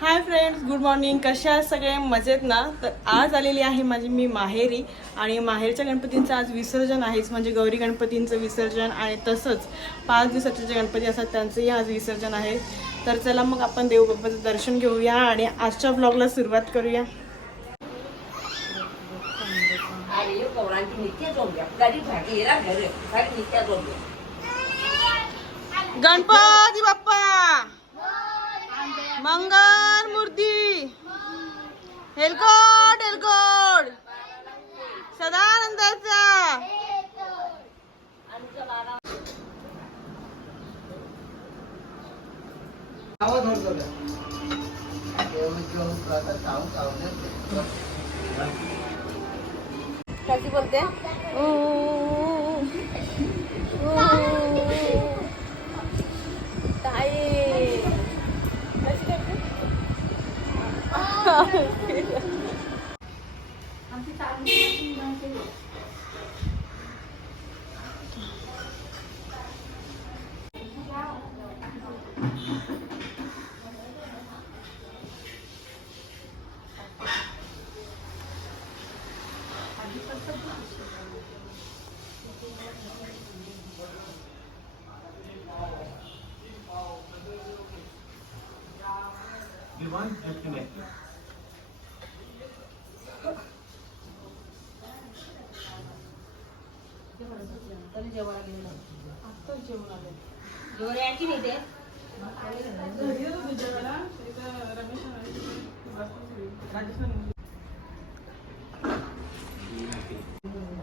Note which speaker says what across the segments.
Speaker 1: Hi friends good morning कशा आहात सगळे? मजेत ना? तर आज आलेली आहे माझी मी माहेरी आणि माहेरच्या गणपतींचं आज विसर्जन आहेच. म्हणजे गौरी गणपतींचं विसर्जन आणि तसंच पाच दिवसाचे जे गणपती असतात त्यांचंही आज विसर्जन आहे. तर चला मग आपण देवबाबाचं दर्शन घेऊया आणि आजच्या ब्लॉगला सुरुवात करूया.
Speaker 2: 아니 मंगल मूर्ती. हेलकोट हेलकोट. सदानंदाचा. कशी बोलते? 啊
Speaker 1: 对 बाप्पा मंगल मूर्ती हेलकोट जेवण सदानंदाचा
Speaker 2: कशी बोलते की नाही ते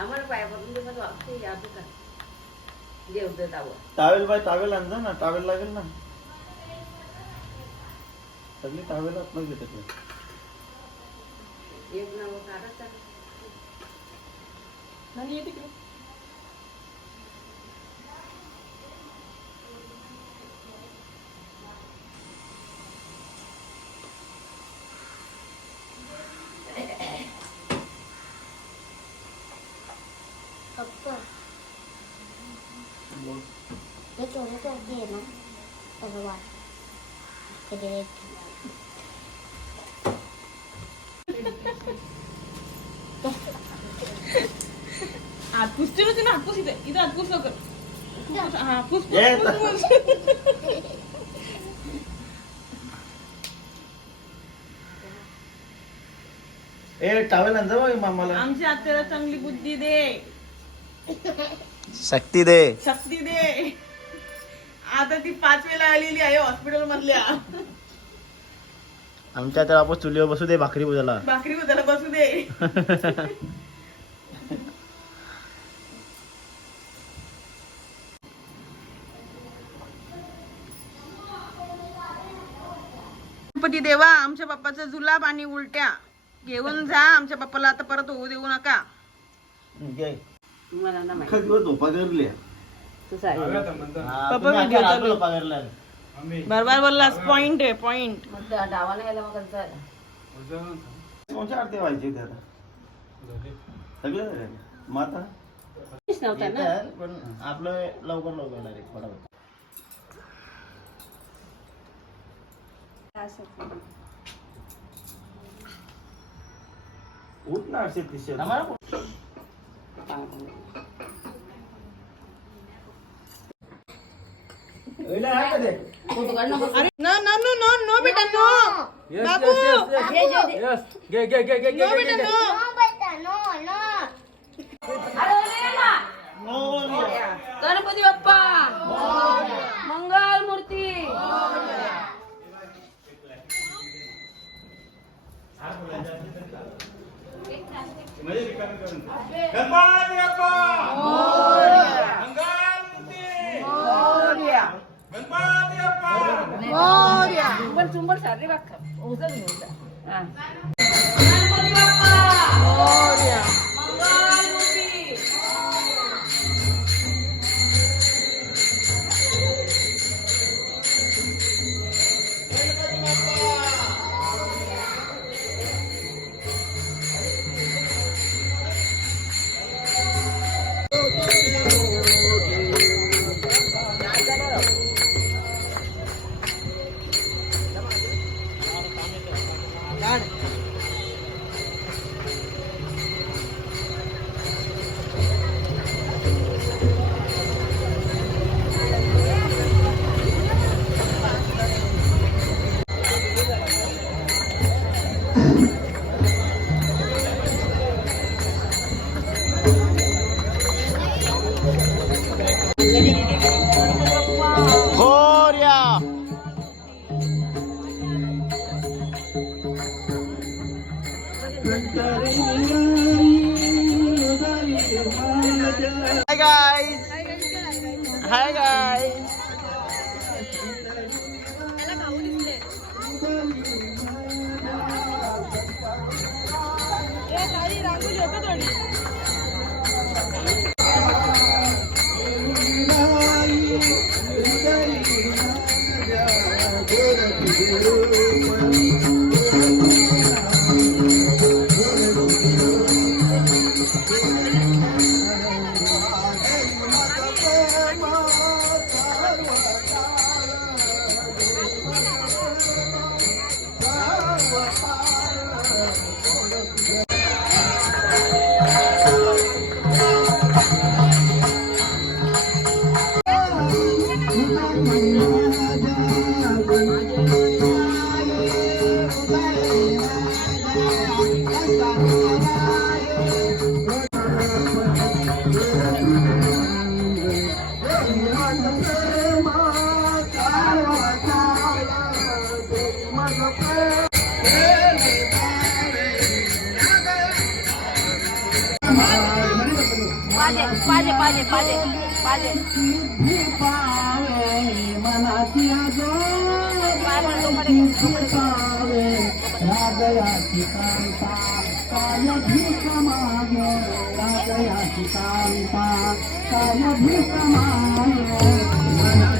Speaker 2: आम्हाला पायापासून ते मला वाटते याद का जेवतं जावं
Speaker 3: टावेल बाय टावेल आणजा ना टावेल लागेल ना. सगळी टावेल आपण घेतात
Speaker 2: एक नाव काढत
Speaker 1: आणि ये तिकडे.
Speaker 4: Cái đấy
Speaker 1: आत पुसते ना तिने इथे इथं लवकर हा पुस.
Speaker 3: ए टावेल आणजा मामाला
Speaker 1: आमच्या आत्याला चांगली बुद्धी दे
Speaker 3: शक्ती दे
Speaker 1: शक्ती दे आता ती पाच वेळेला आलेली आहे हॉस्पिटल मधल्या.
Speaker 3: आमच्या तर आपण चुलीवर बसू दे भाकरी बुजाला
Speaker 1: भाकरी उद्याला बसू दे. गणपती देवा आमच्या बाप्पाचा जुलाब आणि उलट्या. घेऊन जा आमच्या बाप्पाला आता परत होऊ देऊ नका.
Speaker 5: तुम्हाला ना
Speaker 3: झोपा करल्या
Speaker 5: तू सांग
Speaker 1: पप्पा व्हिडिओ चालू बरोबर बोललास पॉइंट आहे पॉइंट
Speaker 5: मग डावाला यायला मग कंचा
Speaker 3: कोणत्या आरती व्हायची त्याला सगळं? झालं. मग आता
Speaker 5: नव्हता ना.
Speaker 3: पण आपलं लवकर लवकर डायरेक्ट फटाफट उठ ना.
Speaker 1: No no no no no बेटा नो. बाबू. नो बेटा नो.
Speaker 2: No, बेटा, no, no.
Speaker 5: गणपती बाप्पा. मंगल मूर्ती.
Speaker 1: मोरया
Speaker 5: चुंबल सारे. हा. गणपती बाप्पा
Speaker 1: मोरया
Speaker 5: पाजे पाजे पाजे पाजे पाय मागे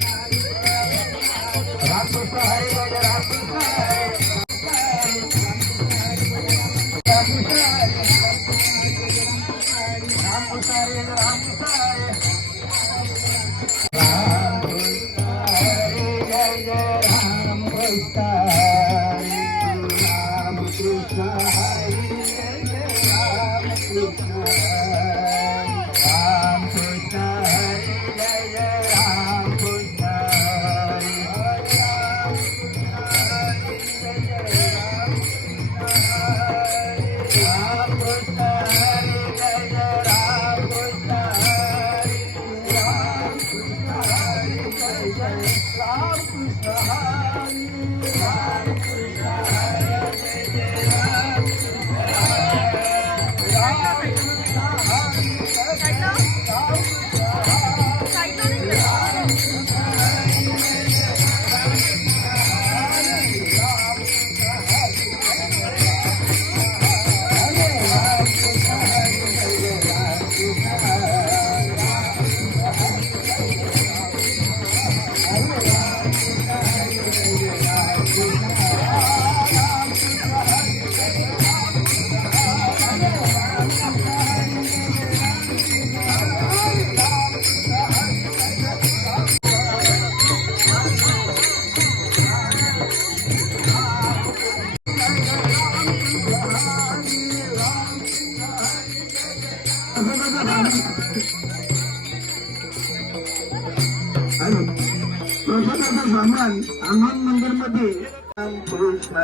Speaker 5: भगवान हनुमान मंदिरमध्ये कृष्ण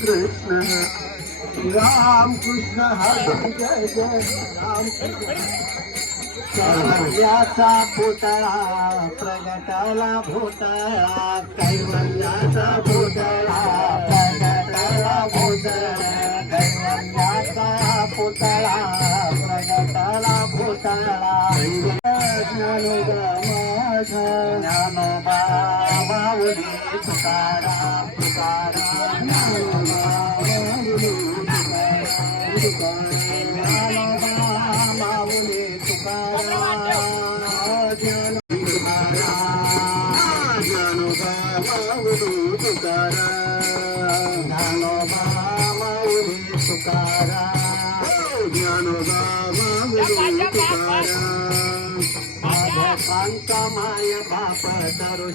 Speaker 5: कृष्ण राम कृष्ण हरे जय जय राम कैवल्याचा पुतळा प्रगटाला भूतळा कैवल्याचा पुतळा प्रगटाला भूतळा कैवल्याचा पुतळा प्रगटाला भूतळा ज्ञानोबा माझा. ज्ञानोबा माऊली तुकाराम तुकाराम.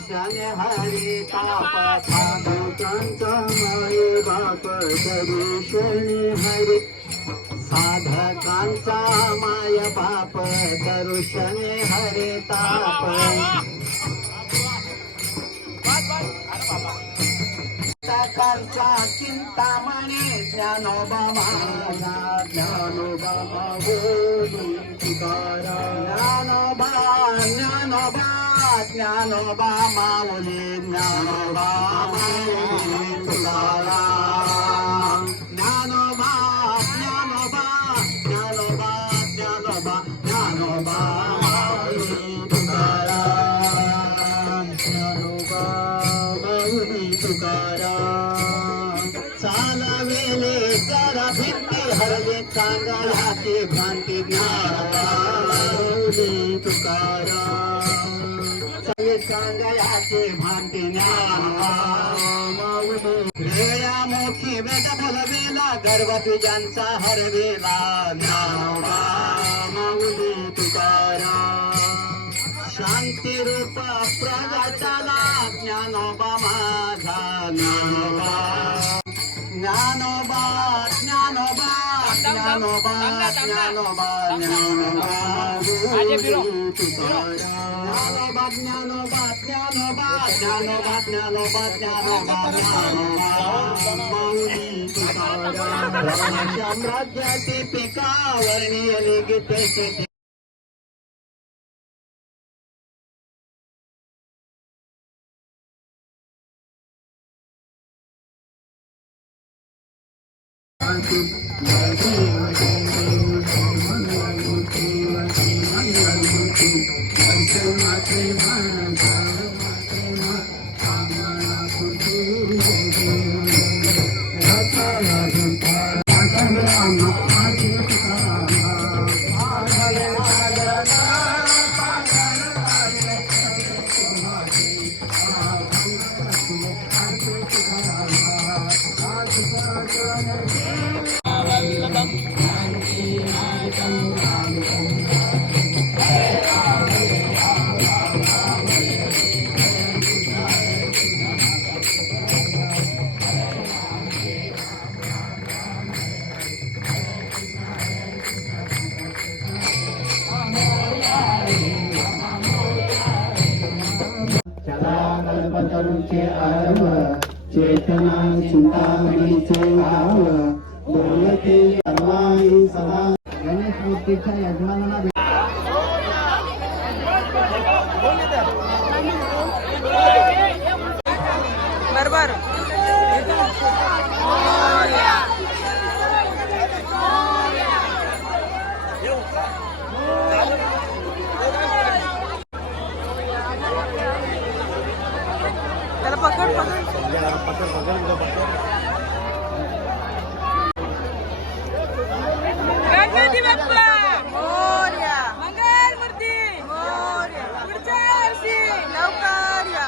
Speaker 5: दरुशाने हरी पाप कांता माय बाप दरुशाने हरी साधकांचा माय बाप दरुशने हरे ताप साधकांचा चिंतामणी ज्ञानोबा माझा ज्ञानोबा बोलू तुकारा ज्ञानोबा ज्ञानोबा ज्ञानोबा माऊली ज्ञानोबा माऊली तुकारा सगळे चांगलाची भ्रांती ज्ञानोबा वेळा मोठी बेटा बोलवेला गर्व तुझ्यांचा हरवेला ज्ञानोबा माऊली तुकारा शांती रूप प्रगटाला ज्ञानोबा ज्ञानोबा ज्ञानोबा ज्ञानोबा बोलू चेतना चिंतामणीचे भाव बोलते सर्वांगी सदा गणेश मूर्तीच्या यजमानाला भेट-
Speaker 1: बरोबर त्याला पकड पकड गणपती बाप्पा मोरया मंगल मूर्ती मोरया पुढच्या वर्षी लवकर या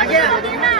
Speaker 5: आहे हो. तो पाठ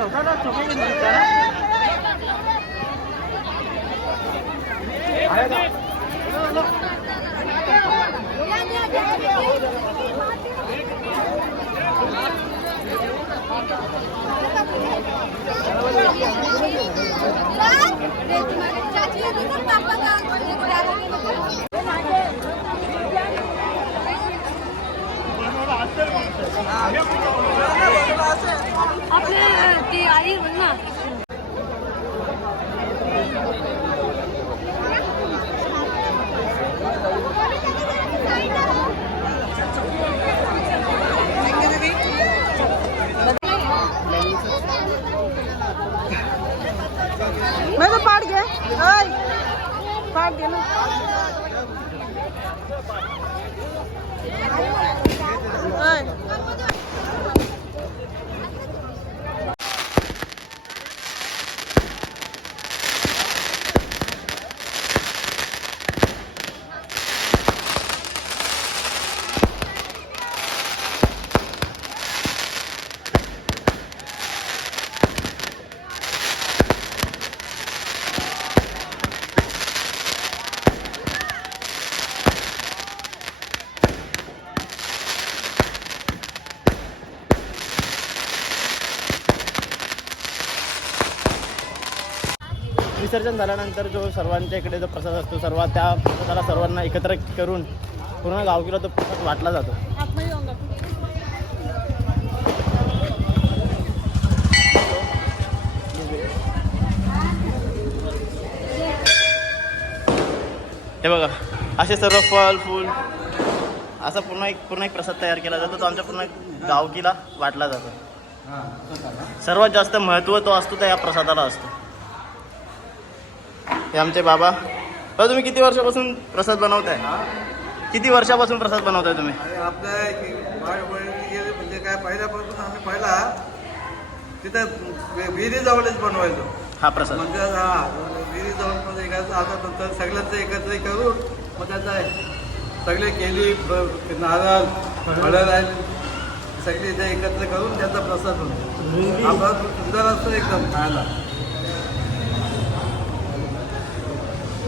Speaker 5: होता ना समोरून दिसता ना? आहे का?
Speaker 4: आपल्या ती आई बोल ना
Speaker 1: मैं पाठ घे
Speaker 3: विसर्जन झाल्यानंतर जो सर्वांच्या इकडे जो प्रसाद असतो सर्व त्या प्रसादाला सर्वांना एकत्र करून पूर्ण गावकीला तो प्रसाद वाटला जातो. हे बघा असे सर्व फळ फूल असा पूर्ण एक पूर्ण एक प्रसाद तयार केला जातो तो आमच्या पूर्ण गावकीला वाटला जातो. सर्वात जास्त महत्त्व तो असतो त्या या प्रसादाला असतो. हे आमचे बाबा. बाबा तुम्ही किती वर्षापासून प्रसाद बनवताय? किती वर्षापासून प्रसाद बनवताय तुम्ही?
Speaker 6: आपल्या म्हणजे काय पहिल्यापासून आम्ही पहिला तिथं बनवायचो.
Speaker 3: हा प्रसाद.
Speaker 6: म्हणजे हा विहिरीजवळमध्ये एकाचं आता नंतर सगळ्यांचं एकत्र करून मग त्याचा सगळे केली नारळ हळद आहे सगळे इथे एकत्र करून त्याचा प्रसाद बनतो आपला सुंदर असतो एकदम खायला.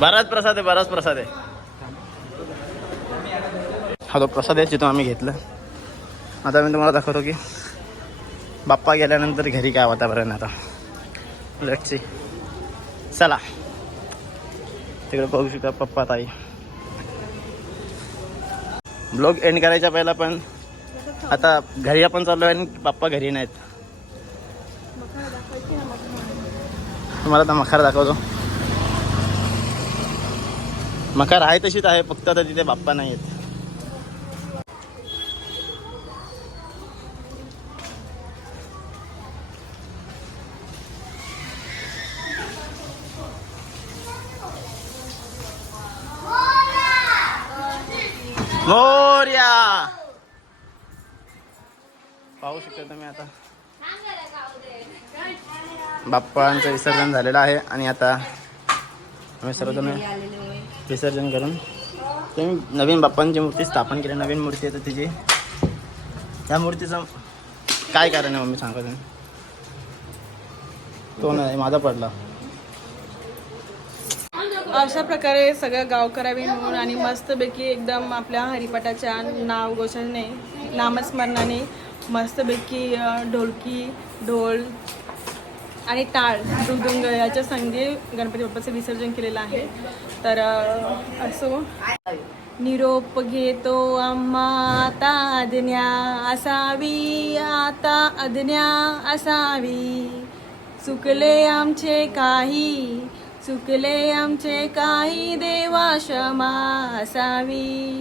Speaker 3: बराच प्रसाद आहे बराच प्रसाद आहे. हा तो प्रसाद आहे जिथून आम्ही घेतलं. आता मी तुम्हाला दाखवतो की बाप्पा गेल्यानंतर घरी काय वातावरण आता. लेट्स चला. तिकडे बघू शकता पप्पा ताई. ब्लॉग एंड करायच्या पहिला पण आता घरी आपण चाललो आहे आणि पप्पा घरी नाहीत. तुम्हाला आता मखार दाखवतो. मखार आहे तशीच आहे फक्त आता तिथे बाप्पा नाही आहेत. मोर्या! पाहू शकता तुम्ही आता. बाप्पांचं विसर्जन झालेलं आहे आणि आता आम्ही सर्वजण विसर्जन करून तुम्ही नवीन बाप्पांची मूर्ती स्थापन केली. नवीन मूर्ती आहे तर तिची. त्या मूर्तीचं काय कारण आहे मम्मी सांगा तुम्ही? तो नाही माझा पडला.
Speaker 1: अशा प्रकारे सगळं गावकऱ्यावी म्हणून आणि मस्तपैकी एकदम आपल्या हरिपाठाच्या नाव घोषणे नामस्मरणाने मस्तपैकी ढोलकी ढोल आणि टाळ मृदुंग याच्या संगी गणपती बाप्पाचं विसर्जन केलेलं आहे. तर असो. निरोप घेतो आम्हा आता आज्ञा असावी आता अज्ञा असावी. चुकले आमचे काही चुकले आमचे काही देवा क्षमा असावी.